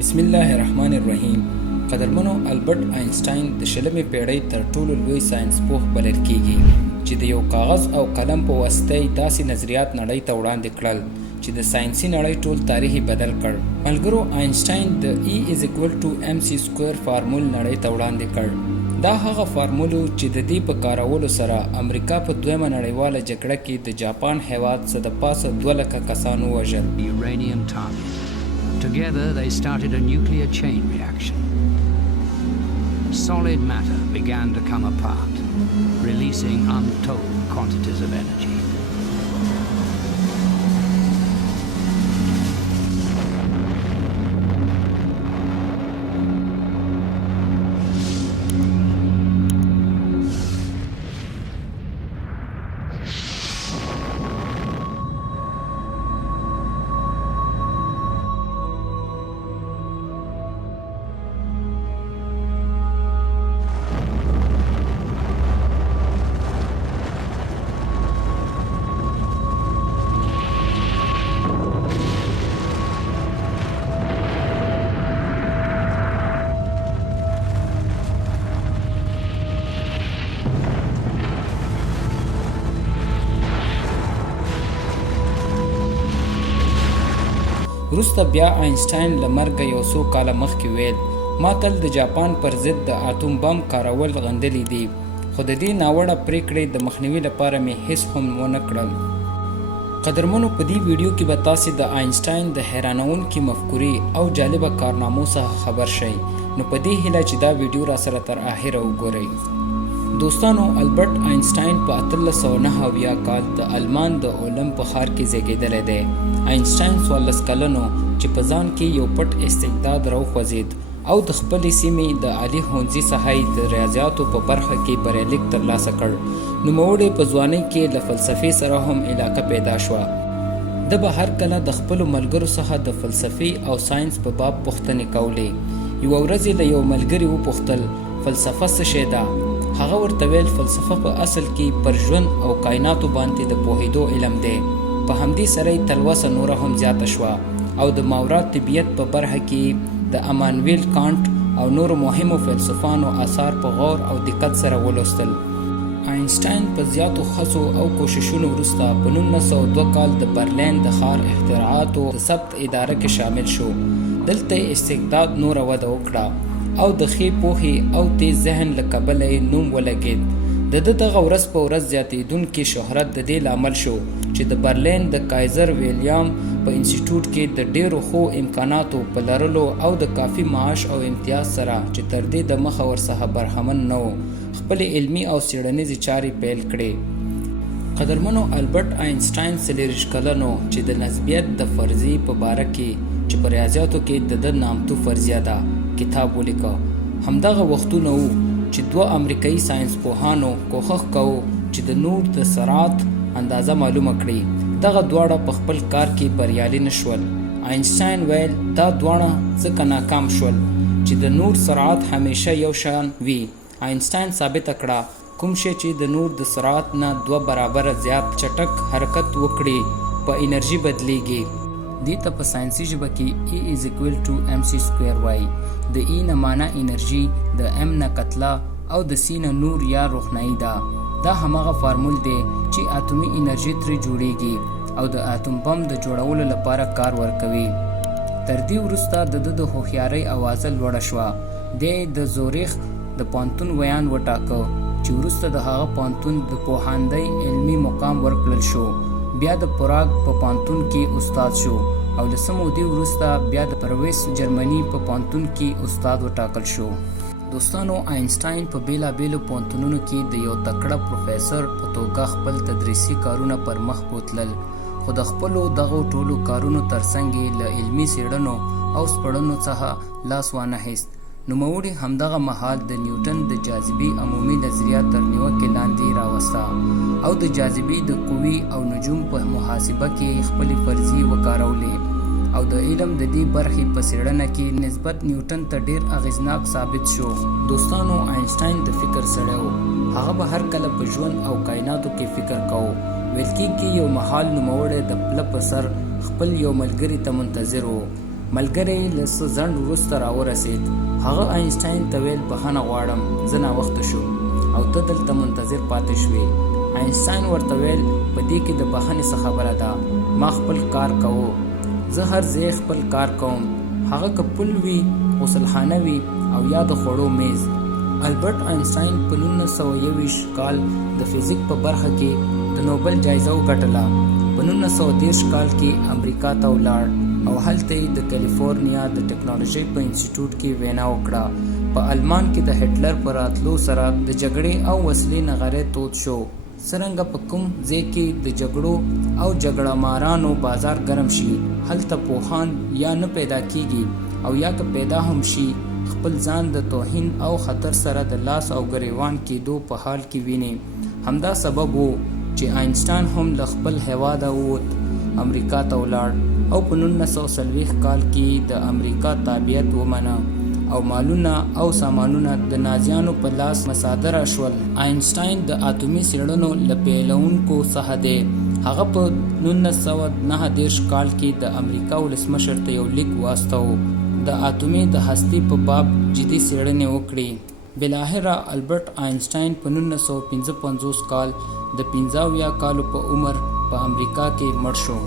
بسم الله الرحمن الرحیم. قدرمنو البرټ آینسټاین د شلمې پیړۍ تر ټولو لوی ساینس پوه بلل کیږي چې د یو کاغذ او قلم په واسطه داسې نظریات نړۍ ته وړاندې کړل چې د ساینسي نړۍ ټول تاریخ بدل کړ. ملګرو، آینسټاین د E=mc² فارمول نړۍ ته وړاندې کړ. دا هغه فارمول چې د دې په کارولو سره امریکا په دویمه نړیواله جګړه کې د جاپان هیواد څخه د پاسه 200,000 کسانو وژل. Uranium target. Together they started a nuclear chain reaction. Solid matter began to come apart, releasing untold quantities of energy. وروسته بیا آینسټاین له مرګه یو څو کاله مخکې ویل، ما تل د جاپان پر ضد د اتوم بم کارول غندلي دي، خو د دې ناوړه پریکړې د مخنیوي لپاره مې هیڅ هم ونه کړل. قدرمنو، په دې ویډیو کې به تاسې د آینسټاین د حیرانوونکې مفکورې او جالبه کارنامو څخه خبر شئ. نو په دې هیله چې دا ویډیو را سره تر اخره وګورئ. دوستانو، البرټ آینسټاین په 1809 کال د آلمان د اولم په ښار کې زیږېدلی دی. آینسټاین 14 کلن و چې په ځان کې یو پټ استعداد راوخوځېد او د خپلې سیمې د عالي ښوونځي څخه یې د ریاضیاتو په برخه کې بریالیک ترلاسه کړ. نوموړی په ځوانۍ کې له فلسفې سره هم علاقه پیدا شوه. ده به هر کله د خپلو ملګرو څخه د فلسفې او ساینس په باب پوښتنې کولې. یوه ورځ یې له یو ملګري وپوښتل، فلسفه څه شی ده؟ هغه ورته ویل، فلسفه په اصل کې پر ژوند او کائناتو باندې د پوهېدو علم دی. په همدې سره یې تلوسه نوره هم زیاته شوه او د ماورا طبیعت په برخه کې د امانویل کانټ او نورو مهمو فیلسوفانو آثار په غور او دقت سره ولوستل. آینسټاین په زیاتو هڅو او کوششونو وروسته په 1902 کال د برلین د ښار اختراعاتو د ثبت اداره کې شامل شو. دلته یې استعداد نوره وده وکړه او د ښې پوهې او تیز ذهن له کبله یې نوم ولګېد. د ده دغه ورځ په ورځ زیاتېدونکي شهرت د دې لامل شو چې د برلین د کایزر ویلیام په انسټیټیوټ کې د ډېرو ښو امکاناتو په لرلو او د کافي معاش او امتیاز سره چې تر دې د مخه ورڅخه برخمن نه و، خپلې علمي او څېړنیزې چارې پیل کړې. قدرمنو، البرټ آینسټاین 40 کلن و چې د نسبیت د فرضیې په باره کې چې په ریاضیاتو کې د ده نامتو فرضیه ده کتاب ولیکه. همدغه وختونه و چې 2 امریکایي ساینس پوهانو کوښښ کوو چې د نور د سرعت اندازه معلومه کړي. دغه دواړه په خپل کار کې بریالي نه شول. آینسټاین ویل، دا دواړه ځکه ناکام شول چې د نور سرعت همیشه یو شان وي. آینسټاین ثابته کړه کوم شی چې د نور د سرعت نه 2 برابره زیات چټک حرکت وکړي په انرژي بدلیږي. دې ته په ساینسي ژبه کې E=mc² وایي. د E نه معنا انرژي، د M نه کتله او د C نه نور یا روښنایي ده. دا هماغه فارمول دی چې اتومي انرژي ترې جوړیږي او د اتوم بم د جوړولو لپاره کار ورکوي. تر دې وروسته د ده د هوښیارۍ اوازه لوړه شوه. دی د زوریخ د پوهنتون ویان وټاکه چې وروسته د هغه پوهنتون د پوهاندۍ علمي مقام ورکړل شو. بیا د پراګ په پوهنتون کې استاد شو او له څه مودې وروسته بیا د پرویس جرمني په پوهنتون کې استاد وټاکل شو. دوستانو، آینسټاین په بیلابیلو پوهنتونونو کې د یو تکړه پروفیسور په توګه خپل تدریسي کارونه پر مخ بوتلل، خو د خپلو دغو ټولو کارونو ترڅنګ یې له علمي څېړنو او سپړنو څخه لاس وانه هیست. نوموړي همدغه مهال د نیوټن د جاذبې عمومي نظریه تر نیوکې لاندې راوسته او د جاذبې د قوې او نجوم په محاسبه کې خپلې فرضیې وکارولې او د علم د دې برخې په څېړنه کې نسبت نیوټن ته ډېر اغېزناک ثابت شو. دوستانو، آینسټاین د فکر سړی و. هغه به هر کله په ژوند او کائناتو کې فکر کوو. ویل کېږي یو مهال نوموړی د پله په سر خپل یو ملګري ته منتظر و ملګری له څه ځنډ وروسته راورسېد. هغه آینسټاین ته ویل بخښنه غواړم، زه ناوخته شوم او ته دلته منتظر پاتې شوې. آینسټاین ورته ویل په دې کې د بخښنې څه خبره ده، ما خپل کار کوو، زه هر ځای خپل کار کوم، هغه که پل وي، غسلخانه وي او یا د خوړو میز. البرټ آینسټاین په 1921 کال د فزیک په برخه کې د نوبل جایزه وګټله. په 1930 کال کې امریکا ته ولاړ او هلته یې د کیلیفورنیا د ټیکنالوژۍ په انسټیټیوټ کې وینا وکړه. په آلمان کې د هټلر په راتلو سره د جګړې او وسلې نغری تود شو. څرنګه په کوم ځای کې د جګړو او جګړه مارانو بازار ګرم شي، هلته پوهان یا نه پیدا کیږي او یا که پیدا هم شي خپل ځان د توهین او خطر سره د لاس او ګریوان کېدو په حال کې ویني. همدا سبب وو چې آینسټاین هم له خپل هیواده ووت، امریکا ته ولاړ او په 1940 کال کې د امریکا تابعیت ومنه او مالونه او سامانونه د نازیانو په لاس مصادره شول. آینسټاین د اتومي څېړنو له پیلوونکو څخه دی. هغه په 1939 کال کې د امریکا ولسمشر ته یو لیک واستاوه د اتومي د هستې په باب جدي څېړنې وکړي. بالاخره البرټ آینسټاین په 1955 کال د 75 کالو په عمر په امریکا کې مړ شو.